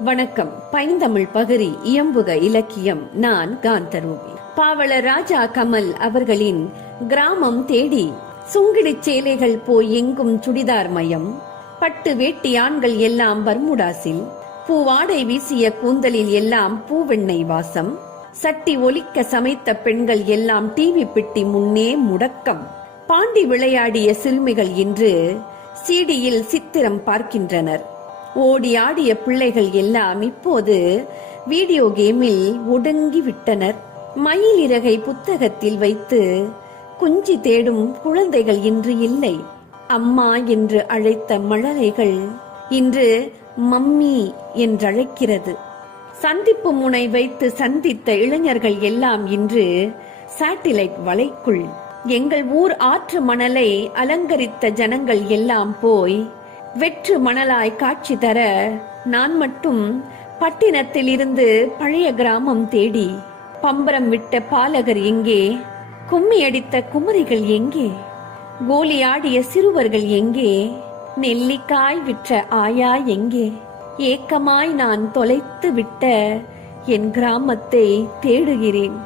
வணக்கம். பைந்தமிழ் பகுதி இயம்புக இலக்கியம். நான் காந்தரூபி. பாவலர் ராஜா கமல் அவர்களின் கிராமம் தேடி சுங்கிடி சேலைகள் போய் எங்கும் சுடிதார் மயம். பட்டு வேட்டி ஆண்கள் எல்லாம் பர்முடாசில் பூவாடை வீசிய கூந்தலில் எல்லாம் பூவெண்ணெய் வாசம். சட்டி ஒலிக்க சமைத்த பெண்கள் எல்லாம் டிவி பிட்டி முன்னே முடக்கம். பாண்டி விளையாடிய சிறுமிகள் இன்று சீடியில் சித்திரம் பார்க்கின்றனர். ஓடி ஆடிய பிள்ளைகள் எல்லாம் இப்போது வீடியோ கேமில் ஒடுங்கி விட்டனர் மயில் இறகை புத்தகத்தில் வைத்து குஞ்சி தேடும் குழந்தைகள் இன்று இல்லை. அம்மா என்று அழைத்த மழலைகள் இன்று மம்மி என்றழைக்கிறது. சந்திப்பு முனை வைத்து சந்தித்த இளைஞர்கள் எல்லாம் இன்று சாட்டிலைட் வலைக்குள். எங்கள் ஊர் ஆற்று மணலை அலங்கரித்த ஜனங்கள் எல்லாம் போய் வெற்று மணலாய் காட்சி தர நான் மட்டும் பட்டினத்தில் இருந்து பழைய கிராமம் தேடி. பம்பரம் விட்ட பாலகர் எங்கே? கும்மி அடித்த குமரிகள் எங்கே? கோலி ஆடிய சிறுவர்கள் எங்கே? நெல்லிக்காய் விற்ற ஆயா எங்கே? ஏக்கமாய் நான் தொலைத்து விட்ட என் கிராமத்தை தேடுகிறேன்.